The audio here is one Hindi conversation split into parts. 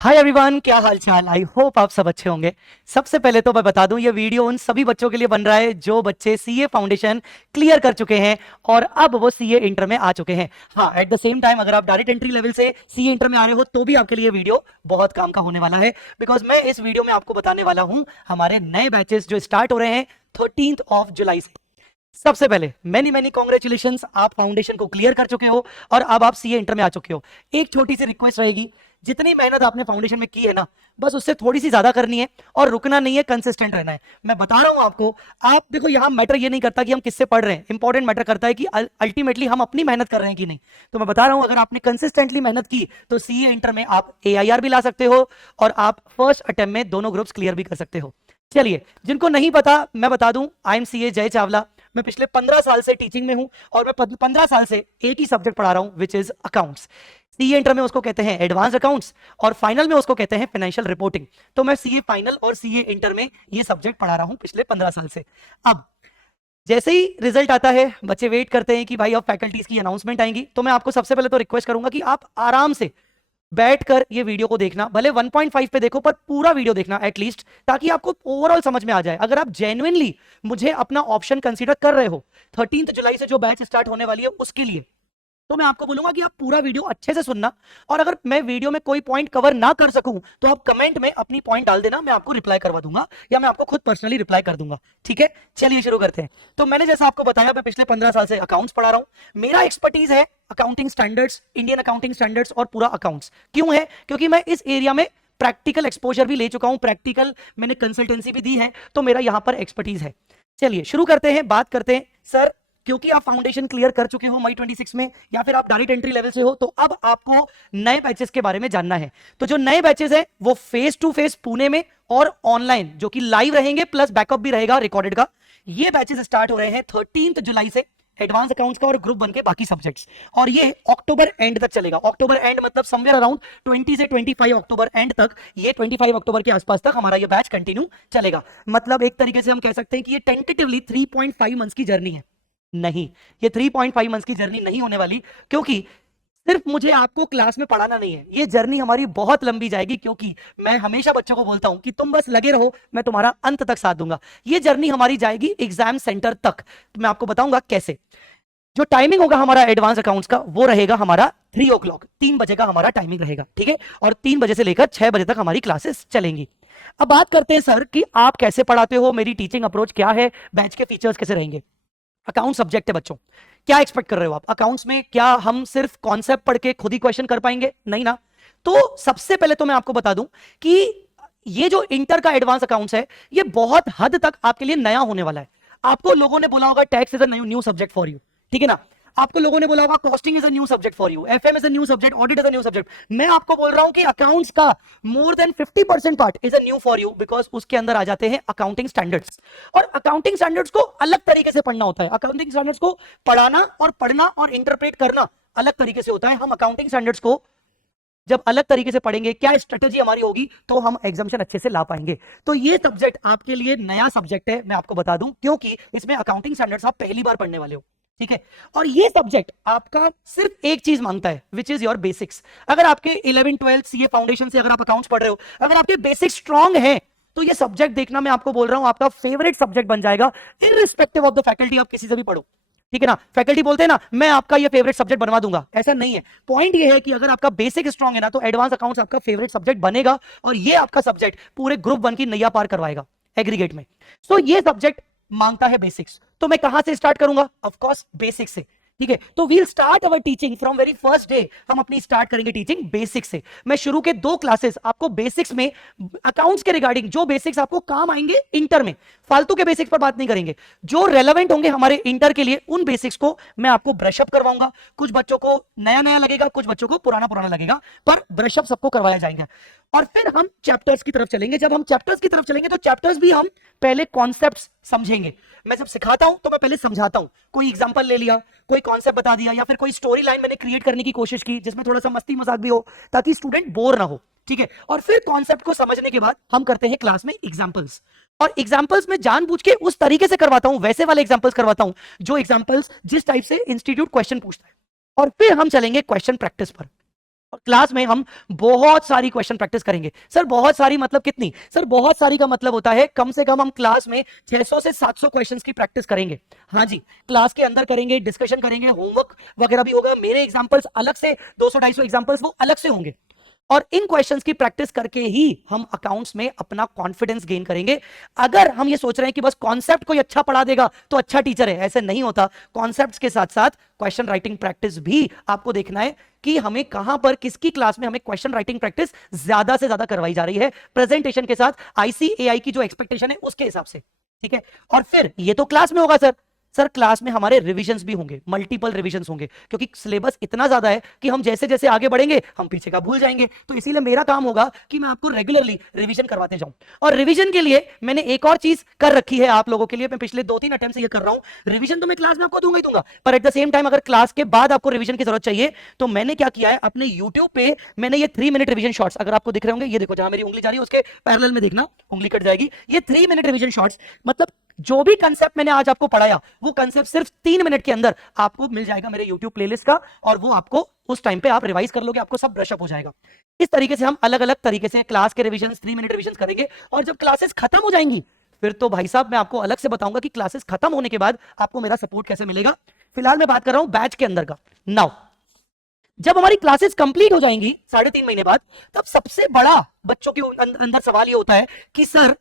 हाय एवरीवन, क्या हाल चाल। आई होप आप सब अच्छे होंगे। सबसे पहले तो मैं बता दूं, ये वीडियो उन सभी बच्चों के लिए बन रहा है जो बच्चे सीए फाउंडेशन क्लियर कर चुके हैं और अब वो सीए इंटर में आ चुके हैं। हाँ, एट द सेम टाइम अगर आप डायरेक्ट एंट्री लेवल से सीए इंटर में आ रहे हो तो भी आपके लिए वीडियो बहुत काम का होने वाला है। बिकॉज मैं इस वीडियो में आपको बताने वाला हूं हमारे नए बैचेस जो स्टार्ट हो रहे हैं 13 जुलाई से। सबसे पहले मेनी मेनी कॉन्ग्रेचुलेशंस, आप फाउंडेशन को क्लियर कर चुके हो और अब आप सीए इंटर में आ चुके हो। एक छोटी सी रिक्वेस्ट रहेगी, जितनी मेहनत आपने फाउंडेशन में की है ना, बस उससे थोड़ी सी ज्यादा करनी है और रुकना नहीं है, कंसिस्टेंट रहना है। मैं बता रहा हूं आपको। आप देखो, यहां मैटर ये नहीं करता कि हम किससे पढ़ रहे हैं, इंपॉर्टेंट मैटर करता है कि अल्टीमेटली हम अपनी मेहनत कर रहे हैं कि नहीं। तो मैं बता रहा हूं, अगर आपने कंसिस्टेंटली मेहनत की तो सीए इंटर में आप एआईआर भी ला सकते हो और आप फर्स्ट अटेम्प्ट में दोनों ग्रुप्स क्लियर भी कर सकते हो। चलिए, जिनको नहीं पता मैं बता दूं, आई एम सीए जय चावला। मैं पिछले 15 साल से टीचिंग में हूं और मैं 15 साल से एक ही सब्जेक्ट पढ़ा रहा हूं, which is accounts. CA inter में उसको कहते हैं एडवांस अकाउंट्स और फाइनल में उसको कहते हैं फाइनेंशियल रिपोर्टिंग। तो मैं सीए फाइनल और सीए इंटर में ये सब्जेक्ट पढ़ा रहा हूं पिछले 15 साल से। अब जैसे ही रिजल्ट आता है, बच्चे वेट करते हैं कि भाई अब फैकल्टीज की अनाउंसमेंट आएंगी। तो मैं आपको सबसे पहले तो रिक्वेस्ट करूंगा कि आप आराम से बैठकर ये वीडियो को देखना, भले 1.5 पे देखो पर पूरा वीडियो देखना एटलीस्ट, ताकि आपको ओवरऑल समझ में आ जाए। अगर आप जेन्युइनली मुझे अपना ऑप्शन कंसीडर कर रहे हो 13 जुलाई से जो बैच स्टार्ट होने वाली है उसके लिए, तो मैं आपको बोलूंगा कि आप पूरा वीडियो अच्छे से सुनना। और अगर मैं वीडियो में कोई पॉइंट कवर ना कर सकूं तो आप कमेंट में अपनी पॉइंट डाल देना, मैं आपको रिप्लाई करवा दूंगा या मैं आपको खुद पर्सनली रिप्लाई कर दूंगा। ठीक है, चलिए शुरू करते हैं। तो मैंने जैसा आपको बताया, मैं पिछले 15 साल से अकाउंट्स पढ़ा रहा हूं। मेरा एक्सपर्टीज है accounting standards, Indian accounting standards और पूरा अकाउंट्स। क्यों है? क्योंकि मैं इस एरिया में प्रैक्टिकल एक्सपोजर भी ले चुका हूं, प्रैक्टिकल मैंने कंसल्टेंसी भी दी है, तो मेरा यहां पर एक्सपर्टीज है। चलिए शुरू करते हैं, बात करते हैं। सर, क्योंकि आप फाउंडेशन क्लियर कर चुके हो मई 26 में, या फिर आप डायरेक्ट एंट्री लेवल से हो, तो अब आपको नए बैचेस के बारे में जानना है। तो जो नए बैचेस हैं वो फेस टू फेस पुणे में और ऑनलाइन जो कि लाइव रहेंगे, प्लस बैकअप भी रहेगा रिकॉर्डेड का। ये बैचेस स्टार्ट हो रहे हैं 13 जुलाई से, एडवांस अकाउंट्स का और ग्रुप बन के बाकी सब्जेक्ट्स। और ये अक्टूबर एंड तक चलेगा। अक्टूबर एंड मतलब समवेयर अराउंड 20 से 25 अक्टूबर एंड तक, ये 25 अक्टूबर के आसपास तक हमारा ये बैच कंटिन्यू चलेगा। मतलब एक तरीके से हम कह सकते हैं कि ये टेंटेटिवली 3.5 मंथ्स की जर्नी है। नहीं, ये 3.5 मंथ्स की जर्नी नहीं होने वाली, क्योंकि सिर्फ मुझे आपको क्लास में पढ़ाना नहीं है। ये जर्नी हमारी बहुत लंबी जाएगी, क्योंकि मैं हमेशा बच्चों को बोलता हूं कि तुम बस लगे रहो, मैं तुम्हारा अंत तक साथ दूंगा। ये जर्नी हमारी जाएगी एग्जाम सेंटर तक। तो मैं आपको बताऊंगा कैसे। जो टाइमिंग होगा हमारा एडवांस अकाउंट्स का, वो रहेगा हमारा 3 o'clock, 3 बजे का हमारा टाइमिंग रहेगा। ठीक है, और 3 बजे से लेकर 6 बजे तक हमारी क्लासेस चलेंगी। अब बात करते हैं सर कि आप कैसे पढ़ाते हो, मेरी टीचिंग अप्रोच क्या है, बैच के फीचर्स कैसे रहेंगे। अकाउंट सब्जेक्ट है बच्चों, क्या एक्सपेक्ट कर रहे हो आप अकाउंट्स में? क्या हम सिर्फ कॉन्सेप्ट पढ़ के खुद ही क्वेश्चन कर पाएंगे? नहीं ना। तो सबसे पहले तो मैं आपको बता दूं कि ये जो इंटर का एडवांस अकाउंट्स है, ये बहुत हद तक आपके लिए नया होने वाला है। आपको लोगों ने बोला होगा tax is a new subject for you, ठीक है ना। आपको लोगों ने बोला होगा costing is a new subject for you, FM is a new subject, audit is a new subject. मैं आपको बोल रहा हूं कि अकाउंट्स का more than 50% part is a new for you, because उसके अंदर आ जाते हैं अकाउंटिंग स्टैंडर्ड्स। और अकाउंटिंग स्टैंडर्ड्स को अलग तरीके से पढ़ना होता है। अकाउंटिंग स्टैंडर्ड्स को पढ़ाना और पढ़ना और इंटरप्रेट करना अलग तरीके से होता है। हम अकाउंटिंग स्टैंडर्ड्स को जब अलग तरीके से पढ़ेंगे, क्या स्ट्रेटेजी हमारी होगी, तो हम एग्जामिशन अच्छे से ला पाएंगे। तो ये सब्जेक्ट आपके लिए नया सब्जेक्ट है, मैं आपको बता दूं, क्योंकि इसमें अकाउंटिंग स्टैंडर्ड्स आप पहली बार पढ़ने वाले हो। ठीक है, और ये सब्जेक्ट आपका सिर्फ एक चीज मांगता है, विच इज योर बेसिक्स। अगर आपके 11 12 सीए फाउंडेशन से अगर आप अकाउंट्स पढ़ रहे हो, अगर आपके बेसिक्स स्ट्रांग है, तो ये सब्जेक्ट देखना, मैं आपको बोल रहा हूं, आपका फेवरेट सब्जेक्ट बन जाएगा, इररिस्पेक्टिव ऑफ द फैकल्टी। आप किसी से भी पढ़ो, ठीक है ना। फैकल्टी बोलते हैं ना, मैं आपका ये फेवरेट सब्जेक्ट बनवा दूंगा, ऐसा नहीं है। पॉइंट ये है कि अगर आपका बेसिक स्ट्रांग है ना, तो एडवांस अकाउंट्स आपका फेवरेट सब्जेक्ट बनेगा और ये आपका सब्जेक्ट पूरे ग्रुप 1 की नैया पार करवाएगा एग्रीगेट में। सो ये सब्जेक्ट मांगता है बेसिक्स। तो मैं कहां से स्टार्ट करूंगा? ऑफ कोर्स बेसिक्स से। ठीक है, तो we'll start our teaching from very first day. हम अपनी स्टार्ट करेंगे टीचिंग बेसिक्स से। मैं शुरू के 2 क्लासेस आपको बेसिक्स में अकाउंट्स के रिगार्डिंग, जो बेसिक्स आपको काम आएंगे इंटर में, फालतू के बेसिक्स पर बात नहीं करेंगे, जो रेलेवेंट होंगे हमारे इंटर के लिए, उन बेसिक्स को मैं आपको ब्रशअप करवाऊंगा। कुछ बच्चों को नया नया लगेगा, कुछ बच्चों को पुराना पुराना लगेगा, पर ब्रशअप सबको करवाया जाएगा। और फिर हम चैप्टर्स की तरफ चलेंगे। जब हम चैप्टर्स की तरफ चलेंगे तो चैप्टर्स भी हम पहले कॉन्सेप्ट्स समझेंगे। मैं जब सिखाता हूं तो मैं पहले समझाता हूं, कोई एग्जांपल ले लिया, कोई कॉन्सेप्ट बता दिया, या फिर कोई स्टोरी लाइन मैंने क्रिएट करने की कोशिश की जिसमें थोड़ा सा मस्ती मजाक भी हो, ताकि स्टूडेंट बोर ना हो। ठीक है, और फिर कॉन्सेप्ट को समझने के बाद हम करते हैं क्लास में एग्जांपल्स। और एग्जांपल्स में जानबूझ के उस तरीके से करवाता हूं, वैसे वाले एग्जांपल्स करवाता हूं जो एग्जांपल्स जिस टाइप से इंस्टीट्यूट क्वेश्चन पूछता है। और फिर हम चलेंगे क्वेश्चन प्रैक्टिस पर। और क्लास में हम बहुत सारी क्वेश्चन प्रैक्टिस करेंगे। सर बहुत सारी मतलब कितनी? सर बहुत सारी का मतलब होता है कम से कम हम क्लास में 600 से 700 क्वेश्चंस की प्रैक्टिस करेंगे। हाँ जी, क्लास के अंदर करेंगे, डिस्कशन करेंगे, होमवर्क वगैरह भी होगा, मेरे एग्जांपल्स अलग से 200-250 एग्जांपल्स वो अलग से होंगे। और इन क्वेश्चंस की प्रैक्टिस करके ही हम अकाउंट्स में अपना कॉन्फिडेंस गेन करेंगे। अगर हम ये सोच रहे हैं कि बस कॉन्सेप्ट कोई अच्छा पढ़ा देगा तो अच्छा टीचर है, ऐसे नहीं होता। कॉन्सेप्ट्स के साथ साथ क्वेश्चन राइटिंग प्रैक्टिस भी आपको देखना है कि हमें कहां पर किसकी क्लास में हमें क्वेश्चन राइटिंग प्रैक्टिस ज्यादा से ज्यादा करवाई जा रही है, प्रेजेंटेशन के साथ आईसीएआई की जो एक्सपेक्टेशन है उसके हिसाब से। ठीक है, और फिर ये तो क्लास में होगा सर। सर क्लास में हमारे रिविजन्स भी होंगे, मल्टीपल रिविजन्स होंगे, क्योंकि सिलेबस इतना ज्यादा है कि हम जैसे जैसे आगे बढ़ेंगे हम पीछे का भूल जाएंगे। तो इसीलिए मेरा काम होगा कि मैं आपको रेगुलरली रिवीजन करवाते जाऊं। और रिवीजन के लिए मैंने एक और चीज कर रखी है आप लोगों के लिए, मैं पिछले 2-3 अटेम्प्ट से ये कर रहा हूं। रिवीजन तो मैं क्लास में आपको दूंगा ही दूंगा, पर एट द सेम टाइम अगर क्लास के बाद आपको रिवीजन की जरूरत चाहिए तो मैंने क्या किया है, अपने यूट्यूब पे मैंने ये 3 मिनट रिवीजन शॉर्ट्स, अगर आपको दिख रहे होंगे, ये देखो जहां मेरी उंगली जा रही है उसके पैरेलल में देखना, उंगली कट जाएगी। ये 3 मिनट रिवीजन शॉर्ट्स, मतलब जो भी कंसेप्ट मैंने आज आपको पढ़ाया वो कंसेप्ट सिर्फ 3 मिनट के अंदर आपको मिल जाएगा मेरे YouTube प्लेलिस्ट का, और वो आपको उस टाइम पे आप रिवाइज कर लोगे, आपको सब ब्रश अप हो जाएगा। इस तरीके से हम अलग अलग तरीके से क्लास के रिवीजन 3 मिनट रिवीजन करेंगे। और जब क्लासेस खत्म हो जाएंगी फिर तो भाई साहब मैं आपको अलग से बताऊंगा कि क्लासेस खत्म होने के बाद आपको मेरा सपोर्ट कैसे मिलेगा। फिलहाल मैं बात कर रहा हूं बैच के अंदर का। नाउ जब हमारी क्लासेस कंप्लीट हो जाएंगी 3.5 महीने बाद, तब सबसे बड़ा बच्चों के अंदर सवाल ये होता है कि सर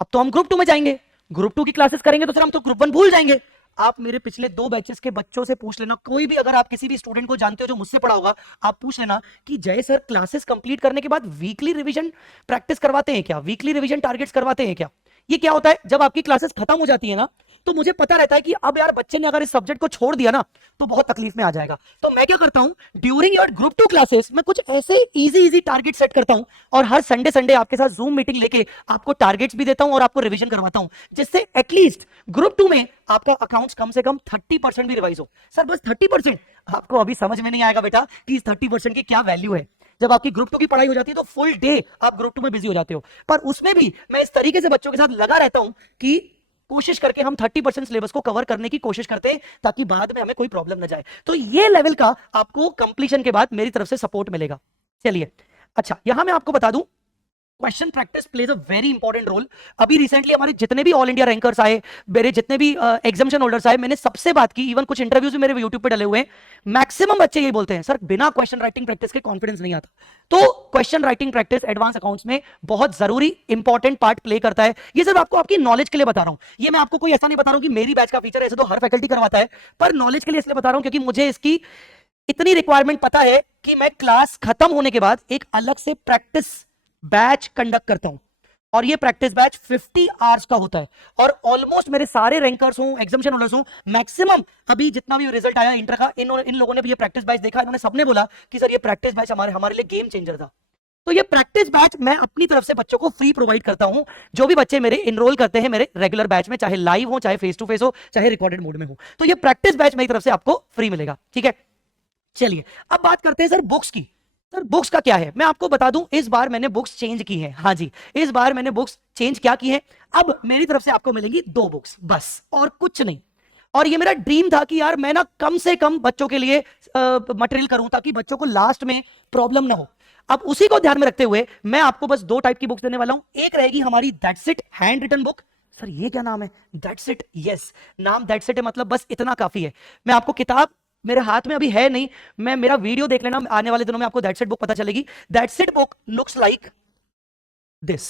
अब तो हम ग्रुप 2 में जाएंगे, ग्रुप 2 की क्लासेस करेंगे तो सर हम तो ग्रुप 1 भूल जाएंगे। आप मेरे पिछले 2 बैचेस के बच्चों से पूछ लेना, कोई भी, अगर आप किसी भी स्टूडेंट को जानते हो जो मुझसे पढ़ा होगा, आप पूछ लेना कि जय सर क्लासेस कंप्लीट करने के बाद वीकली रिवीजन प्रैक्टिस करवाते हैं क्या, वीकली रिवीजन टारगेट्स करवाते हैं क्या? ये क्या होता है, जब आपकी क्लासेस खत्म हो जाती है ना, तो मुझे पता रहता है कि अब यार बच्चे ने अगर इस सब्जेक्ट को छोड़ दिया ना तो बहुत तकलीफ में आ जाएगा। तो मैं क्या करता हूं, ड्यूरिंग योर ग्रुप 2 क्लासेस मैं कुछ ऐसे इजी टारगेट सेट करता हूं, और हर संडे संडे आपके साथ जूम मीटिंग लेके आपको टारगेट्स भी देता हूं और आपको रिवीजन करवाता हूं, जिससे एटलीस्ट ग्रुप 2 में आपका अकाउंट्स कम से कम 30% भी रिवाइज हो। सर बस 30%? आपको अभी समझ में नहीं आएगा बेटा कि इस 30% की क्या वैल्यू है। जब आपकी ग्रुप 2 की पढ़ाई हो जाती है तो फुल डे आप ग्रुप 2 में बिजी हो जाते हो, पर उसमें भी मैं इस तरीके से बच्चों के साथ लगा रहता हूं कि कोशिश करके हम 30% सिलेबस को कवर करने की कोशिश करते हैं ताकि बाद में हमें कोई प्रॉब्लम ना जाए। तो ये लेवल का आपको कंप्लीशन के बाद मेरी तरफ से सपोर्ट मिलेगा। चलिए, अच्छा यहां मैं आपको बता दूं, question practice plays a very important role. अभी रिसेंटली हमारे जितने भी ऑल इंडिया रैंकर्स आए, मेरे जितने भी एग्जामिशन होल्डर्स आए, मैंने सबसे बात की, इवन कुछ इंटरव्यूज भी मेरे यूट्यूब पे डले हुए हैं, मैक्सिमम बच्चे यही बोलते हैं सर बिना क्वेश्चन राइटिंग प्रैक्टिस के कॉन्फिडेंस नहीं आता। तो question writing practice advance accounts में बहुत जरूरी इंपॉर्टेंट पार्ट प्ले करता है। ये सिर्फ आपको आपकी नॉलेज के लिए बता रहा हूं, ये मैं आपको कोई ऐसा नहीं बता रहा हूं कि मेरी बैच का फीचर, ऐसे तो हर फैकल्टी करवाता है, पर नॉलेज के लिए इसलिए बता रहा हूं क्योंकि मुझे इसकी इतनी रिक्वायरमेंट पता है कि मैं क्लास खत्म होने के बाद एक अलग से प्रैक्टिस बैच कंडक्ट करता हूं, और ये प्रैक्टिस बैच 50 आवर्स का होता है। और ऑलमोस्ट मेरे सारे रैंकर्स हूं, एग्जामिशन होल्डर्स हूं, मैक्सिमम अभी जितना भी रिजल्ट आया इंटर का, इन लोगों ने भी ये प्रैक्टिस बैच देखा, इन्होंने सबने बोला कि सर ये प्रैक्टिस बैच हमारे लिए गेम चेंजर था। तो ये प्रैक्टिस बैच मैं अपनी तरफ से बच्चों को फ्री प्रोवाइड करता हूं। जो भी बच्चे मेरे इनरोल करते हैं मेरे रेगुलर बैच में, चाहे लाइव हो, चाहे फेस टू फेस हो, चाहे रिकॉर्डेड मोड में हो, तो ये प्रैक्टिस बैच मेरी तरफ से आपको फ्री मिलेगा। ठीक है, चलिए अब बात करते हैं सर बुक्स की। सर बुक्स का क्या है, मैं आपको बता दूं, इस बार मैंने बुक्स चेंज की है। हाँ जी, इस बार मैंने बुक्स चेंज क्या की है, अब मेरी तरफ से आपको मिलेंगी 2 बुक्स बस, और कुछ नहीं। और ये मेरा ड्रीम था कि यार मैं ना कम से कम बच्चों के लिए मटेरियल करूं ताकि बच्चों को लास्ट में प्रॉब्लम ना हो। अब उसी को ध्यान में रखते हुए मैं आपको बस 2 टाइप की बुक्स देने वाला हूं। एक रहेगी हमारी that's it hand written book. Sir ये क्या नाम है, दैट्स इट? यस, नाम दैट्स इट है, मतलब बस इतना काफी है। मैं आपको किताब मेरे हाथ में अभी है नहीं, मैं मेरा वीडियो देख लेना, आने वाले दिनों में आपको दैट्स इट बुक पता चलेगी। That's it book looks like this,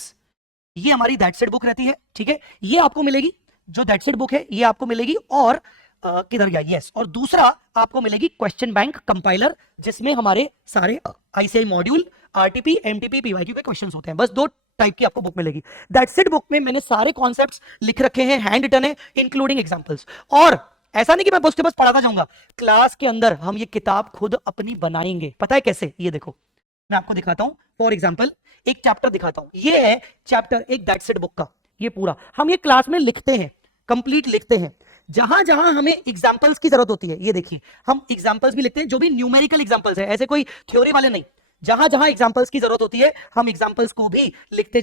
ये हमारी दैट्स इट बुक रहती है। ठीक है, ये आपको मिलेगी, जो दैट्स इट बुक है ये आपको मिलेगी। और किधर गया, यस, और दूसरा आपको मिलेगी क्वेश्चन बैंक कंपाइलर, जिसमें हमारे सारे ICI module, RTP, MTP, PYQ के क्वेश्चंस होते हैं। बस 2 टाइप की आपको बुक मिलेगी। दैट्स इट बुक में मैंने सारे कॉन्सेप्ट्स लिख रखे हैं, हैंड रिटन है, इंक्लूडिंग एग्जांपल्स। और ऐसा नहीं कि मैं बस पढ़ाता जाऊंगा, क्लास के अंदर हम ये किताब खुद अपनी बनाएंगे। पता है कैसे, ये देखो मैं आपको दिखाता हूं। फॉर एग्जांपल एक चैप्टर दिखाता हूं, ये है चैप्टर एक दैट्स इट बुक का, ये पूरा हम ये क्लास में लिखते हैं, कंप्लीट लिखते हैं। जहां जहां हमें एग्जांपल्स की जरूरत होती है, ये देखिए हम एग्जांपल्स भी लिखते हैं, जो भी न्यूमेरिकल एग्जांपल्स है, ऐसे कोई थ्योरी वाले नहीं। जहां जहां एग्जांपल्स की जरूरत होती है हम एग्जांपल्स को भी लिखते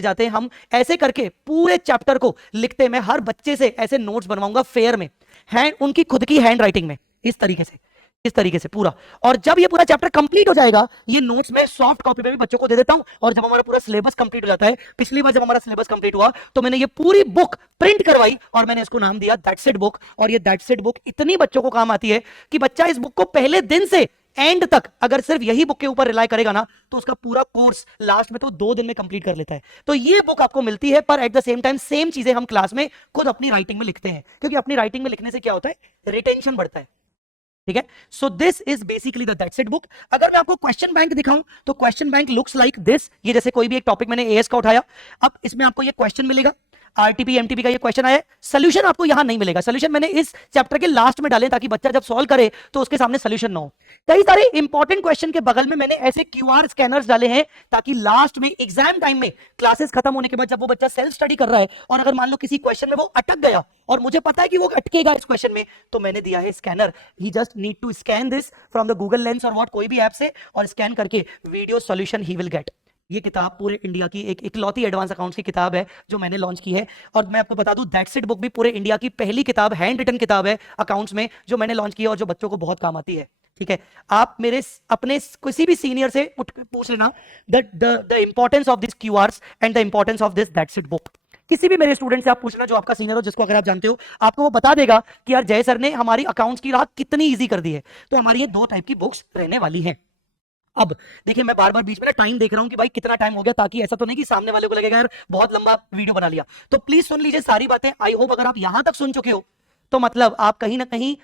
जाते हैं। हम ऐसे करके पूरे चैप्टर को लिखते हैं। मैं हर बच्चे से ऐसे नोट्स बनवाऊंगा फेयर में, हैंड उनकी खुद की हैंड राइटिंग में, इस तरीके से इस तरीके से पूरा। और जब ये पूरा चैप्टर कंप्लीट हो जाएगा, ये नोट्स मैं सॉफ्ट कॉपी में भी बच्चों को दे देता हूं। और जब हमारा पूरा सिलेबस कंप्लीट हो जाता है, पिछली बार जब हमारा सिलेबस कंप्लीट हुआ तो मैंने ये पूरी बुक प्रिंट करवाई और मैंने इसको नाम दिया दैट्स इट बुक। और ये दैट्स इट बुक इतनी बच्चों को काम आती है कि बच्चा इस बुक को पहले दिन से एंड तक अगर सिर्फ यही बुक के ऊपर रिलाई करेगा ना, तो उसका पूरा कोर्स लास्ट में तो 2 दिन में कंप्लीट कर लेता है। तो ये बुक आपको मिलती है, पर at the same time same चीजें हम क्लास में खुद अपनी राइटिंग में लिखते हैं, क्योंकि अपनी राइटिंग में लिखने से क्या होता है, रिटेंशन बढ़ता है। ठीक है, so this is basically the that's it book. अगर मैं आपको क्वेश्चन बैंक दिखाऊं तो question bank looks like this. ये जैसे कोई भी एक टॉपिक मैंने एएस का उठाया, अब इसमें आपको ये क्वेश्चन मिलेगा, आरटीपी एमटीपी का ये क्वेश्चन आया, सोल्यूशन आपको यहां नहीं मिलेगा। सोल्यूशन मैंने इस चैप्टर के लास्ट में डाले ताकि बच्चा जब सॉल्व करे तो उसके सामने सोल्यूशन ना हो। कई सारे इंपॉर्टेंट क्वेश्चन के बगल में मैंने ऐसे क्यूआर स्कैनर्स डाले हैं ताकि लास्ट में एग्जाम टाइम में क्लासेस खत्म होने के बाद जब वो बच्चा सेल्फ स्टडी कर रहा है और अगर मान लो किसी क्वेश्चन में वो अटक गया और मुझे पता है कि वो अटकेगा इस क्वेश्चन में, तो मैंने दिया है scanner. He just need to scan this from the Google lens और व्हाट कोई भी ऐप से, और स्कैन करके video solution he will get. ये किताब पूरे इंडिया की एक इकलौती एडवांस अकाउंट्स की किताब है जो मैंने लॉन्च की है। और मैं आपको बता दूं, दैट्स इट बुक भी पूरे इंडिया की पहली किताब, हैंड रिटन किताब है अकाउंट्स में, जो मैंने लॉन्च की है और जो बच्चों को बहुत काम आती है। ठीक है, आप मेरे अपने किसी भी सीनियर से पूछ लेना the importance of this QRs and the importance of this that's it book. किसी भी मेरे स्टूडेंट से आप पूछना जो आपका सीनियर हो, जिसको अगर आप जानते हो, आपको वो बता देगा कि यार जय सर ने हमारी अकाउंट्स की राह कितनी ईजी कर दी है। तो हमारी ये 2 टाइप की बुक्स रहने वाली हैं। अब देखिए, मैं बार बार बीच में ना टाइम देख रहा हूं कि भाई कितना टाइम हो गया, ताकि ऐसा तो नहीं कि सामने वाले को लगेगा यार बहुत लंबा वीडियो बना लिया। तो प्लीज सुन लीजिए सारी बातें। आई होप अगर आप यहां तक सुन चुके हो तो मतलब आप कहीं ना कहीं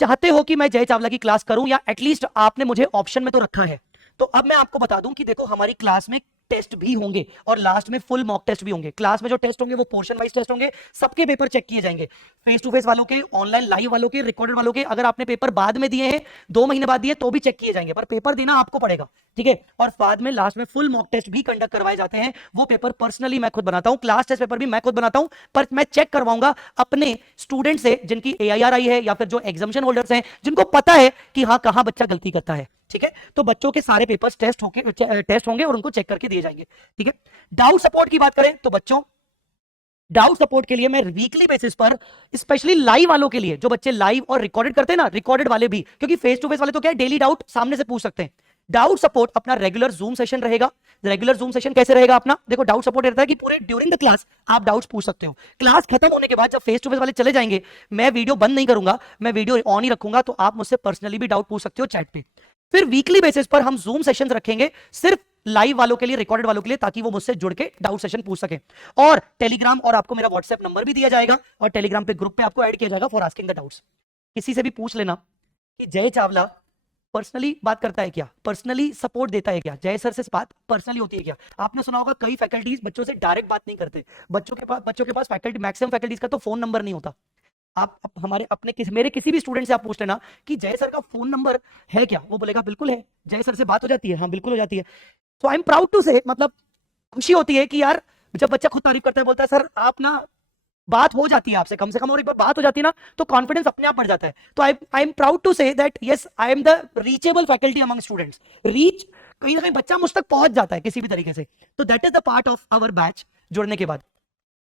चाहते हो कि मैं जय चावला की क्लास करूं, या एटलीस्ट आपने मुझे ऑप्शन में तो रखा है। तो अब मैं आपको बता दूं कि देखो, हमारी क्लास में टेस्ट भी होंगे और लास्ट में फुल मॉक टेस्ट भी होंगे। क्लास में जो टेस्ट होंगे वो पोर्शन वाइज टेस्ट होंगे, सबके पेपर चेक किए जाएंगे, फेस टू फेस वालों के, ऑनलाइन लाइव वालों के, रिकॉर्डेड वालों के। अगर आपने पेपर बाद में दिए हैं, 2 महीने बाद दिए, तो भी चेक किए जाएंगे, पर पेपर देना आपको पड़ेगा। ठीक है, और बाद में लास्ट में फुल मॉक टेस्ट भी कंडक्ट करवाए जाते हैं। वो पेपर पर्सनली मैं खुद बनाता हूं, क्लास टेस्ट पेपर भी मैं खुद बनाता हूं, पर मैं चेक करवाऊंगा अपने स्टूडेंट से जिनकी एआईआर आई है, या फिर जो एग्जामिनेशन होल्डर्स हैं, जिनको पता है कि हाँ कहां बच्चा गलती करता है। ठीक है, तो बच्चों के सारे पेपर्स टेस्ट होंगे और उनको चेक करके दिए जाएंगे। ठीक है, डाउट सपोर्ट की बात करें तो बच्चों, डाउट सपोर्ट के लिए मैं वीकली बेसिस पर, स्पेशली लाइव वालों के लिए, जो बच्चे लाइव और रिकॉर्डेड करते हैं ना, रिकॉर्डेड वाले भी, क्योंकि फेस टू फेस वाले तो क्या है, डेली डाउट सामने से पूछ सकते हैं। डाउट सपोर्ट अपना रेगुलर जूम सेशन रहेगा। रेगुलर जूम सेशन कैसे रहेगा अपना, देखो डाउट सपोर्ट रहता है कि पूरे ड्यूरिंग द क्लास आप डाउट्स पूछ सकते हो। क्लास खत्म होने के बाद जब फेस टू फेस वाले चले जाएंगे, मैं वीडियो बंद नहीं करूंगा, मैं वीडियो ऑन ही रखूंगा, तो आप मुझसे पर्सनली भी डाउट पूछ सकते हो चैट पे। फिर वीकली बेसिस पर हम जूम सेशंस रखेंगे सिर्फ लाइव वालों के लिए, रिकॉर्डेड वालों के लिए, ताकि वो मुझसे जुड़ के डाउट सेशन पूछ सके। और टेलीग्राम, और आपको मेरा व्हाट्सएप नंबर भी दिया जाएगा और टेलीग्राम पे ग्रुप पे आपको ऐड किया जाएगा फॉर आस्किंग द डाउट्स। किसी से भी पूछ लेना कि जय चावला पर्सनली बात करता है क्या, पर्सनली सपोर्ट देता है क्या, जय सर से बात पर्सनली होती है क्या। आपने सुना होगा कई फैकल्टीज बच्चों से डायरेक्ट बात नहीं करते, बच्चों के पास फैकल्टी, मैक्सिमम फैकल्टीज का तो फोन नंबर नहीं होता। आप हमारे अपने मेरे किसी भी स्टूडेंट से आप पूछ लेना कि जय सर का फोन नंबर है क्या, वो बोलेगा बिल्कुल है। जय सर से बात हो जाती है, हाँ बिल्कुल हो जाती है। सो आई एम प्राउड टू से, मतलब खुशी होती है कि यार जब बच्चा खुद तारीफ करता है, बोलता है सर आप ना, बात हो जाती है आपसे कम से कम, और एक बार बात हो जाती है ना तो कॉन्फिडेंस अपने आप बढ़ जाता है। तो I am proud to say that yes I am the reachable faculty among students. Reach, कहीं ना कहीं बच्चा मुझ तक पहुंच जाता है किसी भी तरीके से। तो that is the part of our batch जुड़ने के बाद।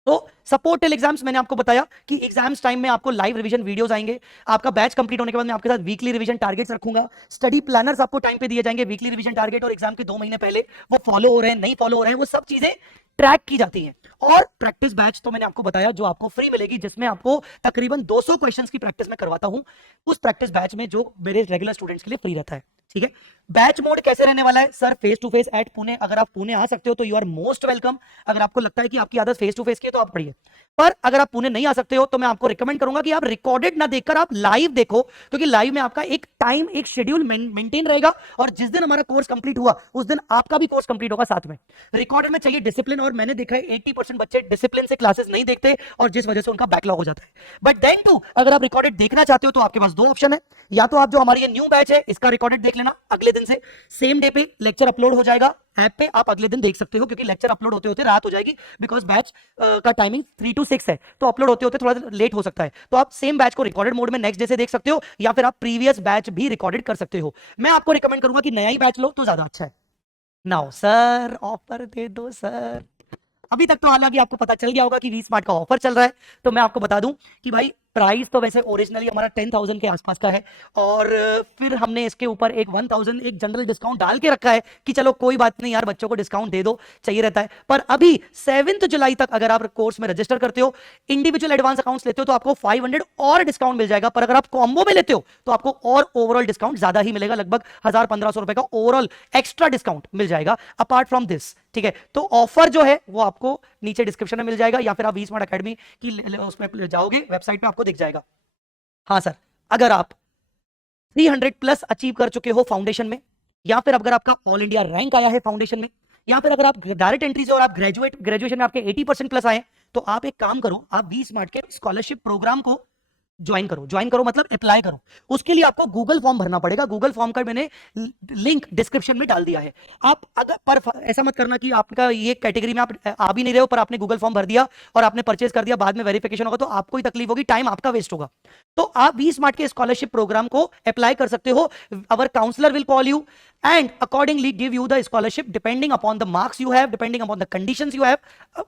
तो सपोर्ट टिल एग्जाम्स, मैंने आपको बताया कि एग्जाम्स टाइम में आपको लाइव रिवीजन वीडियोस आएंगे। आपका बैच कंप्लीट होने के बाद मैं आपके साथ वीकली रिवीजन टारगेट्स रखूंगा। स्टडी प्लानर्स आपको टाइम पे दिए जाएंगे, वीकली रिवीजन टारगेट, और एग्जाम के 2 महीने पहले वो फॉलो हो रहे हैं नहीं फॉलो हो रहे हैं, वो सब चीजें ट्रैक की जाती हैं। और प्रैक्टिस बैच तो मैंने आपको बताया जो आपको फ्री मिलेगी, जिसमें आपको तकरीबन 200 क्वेश्चंस की प्रैक्टिस में करवाता हूं, उस प्रैक्टिस बैच में जो मेरे रेगुलर स्टूडेंट्स के लिए फ्री रहता है। ठीक है, बैच मोड कैसे रहने वाला है sir, face to face at Pune. अगर आप पुणे आ सकते हो तो यू आर मोस्ट वेलकम। अगर आपको लगता है कि आपकी आदत फेस टू फेस की है तो आप पढ़िए, पर अगर आप पुणे नहीं आ सकते हो तो मैं आपको रिकमेंड करूंगा कि आप रिकॉर्डेड ना देखकर आप लाइव देखो, क्योंकि लाइव में आपका एक टाइम, एक शेड्यूल मेंटेन रहेगा, और जिस दिन हमारा कोर्स कंप्लीट हुआ उस दिन आपका भी कोर्स कंप्लीट होगा साथ में। रिकॉर्डेड में चाहिए डिसिप्लिन, और मैंने देखा है 80% बच्चे डिसिप्लिन से क्लासेस नहीं देखते और जिस वजह से उनका बैकलॉग हो जाता है। बट देन टू, अगर आप रिकॉर्डेड देखना चाहते हो तो आपके पास 2 ऑप्शन है। या तो आप जो हमारी ये न्यू बैच है इसका रिकॉर्डेड देख लेना अगले दिन से, सेम डे पे लेक्चर अपलोड हो जाएगा ऐप पे, आप अगले दिन देख सकते हो, क्योंकि लेक्चर अपलोड होते होते रात हो जाएगी, बिकॉज बैच का टाइमिंग 3 to 6 है, तो अपलोड होते होते थोड़ा लेट हो सकता है। तो आप सेम बैच को रिकॉर्डेड मोड में नेक्स्ट डे से देख सकते हो, या फिर आप प्रीवियस बैच भी रिकॉर्डेड कर सकते हो। मैं आपको रिकमेंड करूंगा कि नया ही बैच लो तो ज्यादा अच्छा है। नाउ सर ऑफर दे दो सर। अभी तक तो हालांकि आपको पता चल गया होगा कि वी स्मार्ट का ऑफर चल रहा है, तो मैं आपको बता दूं कि भाई प्राइस तो वैसे ओरिजिनली हमारा 10,000 के आसपास का है, और फिर हमने इसके ऊपर एक 1,000 एक जनरल डिस्काउंट डाल के रखा है कि चलो कोई बात नहीं यार, बच्चों को डिस्काउंट दे दो, चाहिए रहता है। पर अभी 7 जुलाई तक अगर आप कोर्स में रजिस्टर करते हो, इंडिविजुअल एडवांस अकाउंट्स लेते हो, तो आपको 500 और डिस्काउंट मिल जाएगा। पर अगर आप कॉम्बो में लेते हो तो आपको और ओवरऑल डिस्काउंट ज्यादा ही मिलेगा, लगभग 1,000-1,500 रुपए का ओवरऑल एक्स्ट्रा डिस्काउंट मिल जाएगा अपार्ट फ्रॉम दिस। ठीक है, तो ऑफर जो है वो आपको नीचे डिस्क्रिप्शन में मिल जाएगा, या फिर आप वी स्मार्ट अकेडमी की उसमें जाओगे, वेबसाइट पे आपको दिख जाएगा। हाँ सर, अगर आप 300 प्लस अचीव कर चुके हो फाउंडेशन में, या फिर अगर आपका ऑल इंडिया रैंक आया है फाउंडेशन में, या फिर अगर आप डायरेक्ट एंट्री से और आप ग्रेजुएशन में आपके 80% प्लस आए, तो आप एक काम करो, आप वी स्मार्ट के स्कॉलरशिप प्रोग्राम को ज्वाइन करो मतलब अप्लाई करो। उसके लिए आपको गूगल फॉर्म भरना पड़ेगा। गूगल फॉर्म का मैंने लिंक डिस्क्रिप्शन में डाल दिया है। आप अगर पर ऐसा मत करना कि आपका ये कैटेगरी में आप आ भी नहीं रहे हो, पर आपने गूगल फॉर्म भर दिया और आपने परचेज कर दिया, बाद में वेरिफिकेशन होगा तो आपको ही तकलीफ होगी, टाइम आपका वेस्ट होगा। तो आप वी स्मार्ट के स्कॉलरशिप प्रोग्राम को अप्लाई कर सकते हो। Our counsellor will call you and accordingly give you the scholarship depending upon the marks you have, depending upon the conditions you have,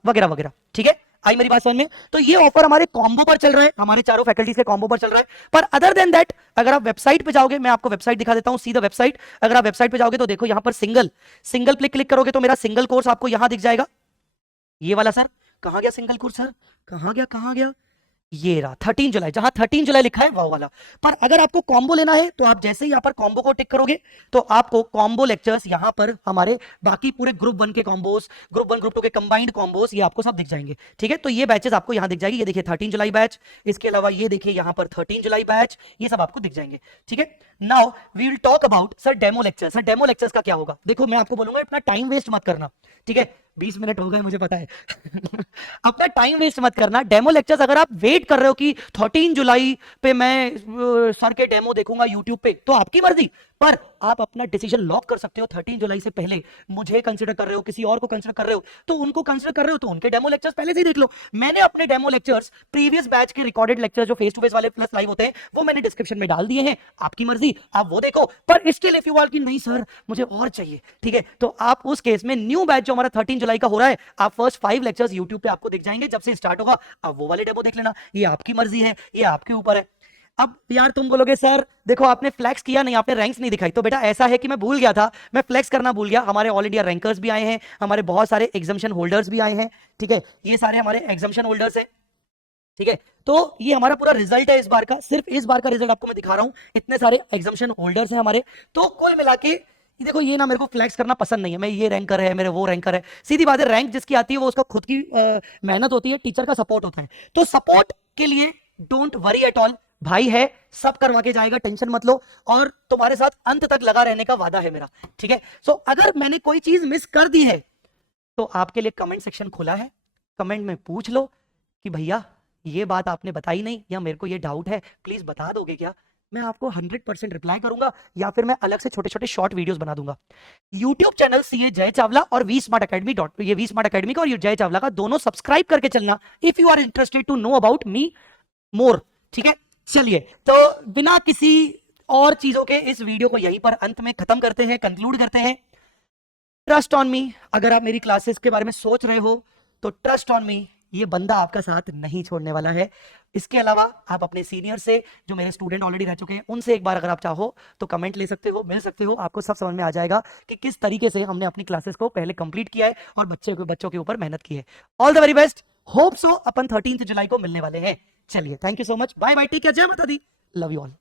वगैरह वगैरह। ठीक है, आई मेरी बात समझ में? तो ये ऑफर हमारे कॉम्बो पर चल रहा है, हमारे चारों फैकल्टीज के कॉम्बो पर चल रहा है। पर अदर देन दैट, अगर आप वेबसाइट पे जाओगे, मैं आपको वेबसाइट दिखा देता हूं, सी द वेबसाइट। अगर आप वेबसाइट पे जाओगे तो देखो यहां पर सिंगल पे क्लिक करोगे तो मेरा सिंगल कोर्स आपको यहां दिख जाएगा, ये वाला। सर कहां गया सिंगल कोर्स? सर कहां गया? ये रहा 13 जुलाई, जहां 13 जुलाई लिखा है वो वाला। पर अगर आपको कॉम्बो लेना है तो आप जैसे ही यहां पर कॉम्बो को टिक करोगे तो आपको कॉम्बो लेक्चर्स यहां पर हमारे बाकी पूरे ग्रुप 1 के कॉम्बोस, ग्रुप 1 ग्रुप 2 के कंबाइंड कॉम्बोस, ये आपको सब दिख जाएंगे। ठीक है, तो ये बैचेस आपको यहां दिख जाएगी। ये देखिए 13 जुलाई बैच, इसके अलावा ये देखिए यहां पर 13 जुलाई बैच, ये सब आपको दिख जाएंगे। ठीक है, now we will talk about sir demo lecture. Sir demo lectures का क्या होगा? देखो मैं आपको बोलूंगा अपना टाइम वेस्ट मत करना। ठीक है, 20 मिनट हो गए मुझे पता है अपना टाइम वेस्ट मत करना। डेमो लेक्चर्स अगर आप वेट कर रहे हो कि 13 जुलाई पे मैं सर के डेमो देखूंगा यूट्यूब पे, तो आपकी मर्जी, पर आप अपना डिसीजन लॉक कर सकते हो 13 जुलाई से पहले। मुझे कंसीडर कर रहे हो, किसी और को कंसीडर कर रहे हो, तो उनको कंसीडर कर रहे हो तो उनके डेमो लेक्चर्स पहले से ही देख लो। मैंने अपने डेमो लेक्चर्स, प्रीवियस बैच के रिकॉर्डेड लेक्चर्स जो फेस टू फेस वाले प्लस लाइव होते हैं, वो मैंने डिस्क्रिप्शन में डाल दिए हैं। आपकी मर्जी, आप वो देखो। पर स्टिल इफ यू आर कि नहीं सर मुझे और चाहिए, ठीक है, तो आप उस केस में न्यू बैच जो हमारा 13 जुलाई का हो रहा है, आप फर्स्ट 5 लेक्चर्स यूट्यूब पे आपको दिख जाएंगे जब से स्टार्ट होगा। आप वो वाले डेमो देख लेना, ये आपकी मर्जी है, ये आपके ऊपर है। अब यार तुम बोलोगे सर देखो आपने फ्लैक्स किया नहीं, आपने रैंक्स नहीं दिखाई। तो बेटा ऐसा है कि मैं भूल गया था, मैं फ्लैक्स करना भूल गया। हमारे ऑल इंडिया रैंकर्स भी आए हैं, हमारे बहुत सारे एग्जामिशन होल्डर्स भी आए हैं। ठीक है, ये सारे हमारे एग्जामिशन होल्डर्स हैं। ठीक है, तो ये हमारा पूरा रिजल्ट है इस बार का। सिर्फ इस बार का रिजल्ट आपको मैं दिखा रहा हूं, इतने सारे एग्जामिशन होल्डर्स हैं हमारे। तो कुल मिला के देखो, ये ना मेरे को फ्लैक्स करना पसंद नहीं है, मैं ये रैंकर है, मेरे वो रैंकर है। सीधी बात है, रैंक जिसकी आती है वो उसका खुद की मेहनत होती है, टीचर का सपोर्ट होता है। तो सपोर्ट के लिए डोंट वरी एट ऑल, भाई है सब करवा के जाएगा, टेंशन मत लो, और तुम्हारे साथ अंत तक लगा रहने का वादा है मेरा। ठीक है, सो अगर मैंने कोई चीज मिस कर दी है तो आपके लिए कमेंट सेक्शन खुला है, कमेंट में पूछ लो कि भैया ये बात आपने बताई नहीं, या मेरे को ये डाउट है, प्लीज बता दोगे क्या? मैं आपको 100% रिप्लाई करूंगा, या फिर मैं अलग से छोटे छोटे शॉर्ट वीडियोस बना दूंगा। यूट्यूब चैनल सीए जय चावला और वी स्मार्ट अकेडमी ये वी स्मार्ट अकेडमी का और ये जय चावला का दोनों सब्सक्राइब करके चलना if you are interested to know about me more. ठीक है, चलिए तो बिना किसी और चीजों के इस वीडियो को यहीं पर अंत में खत्म करते हैं, कंक्लूड करते हैं। ट्रस्ट ऑन मी, अगर आप मेरी क्लासेस के बारे में सोच रहे हो तो ट्रस्ट ऑन मी, ये बंदा आपका साथ नहीं छोड़ने वाला है। इसके अलावा आप अपने सीनियर से, जो मेरे स्टूडेंट ऑलरेडी रह चुके हैं, उनसे एक बार अगर आप चाहो तो कमेंट ले सकते हो, मिल सकते हो, आपको सब समझ में आ जाएगा कि किस तरीके से हमने अपनी क्लासेस को पहले कंप्लीट किया है और बच्चों के ऊपर मेहनत की है। All the very best, hope so अपन 13 जुलाई को मिलने वाले हैं। चलिए, thank you so much, bye bye, take care, जय माता दी, लव यू ऑल।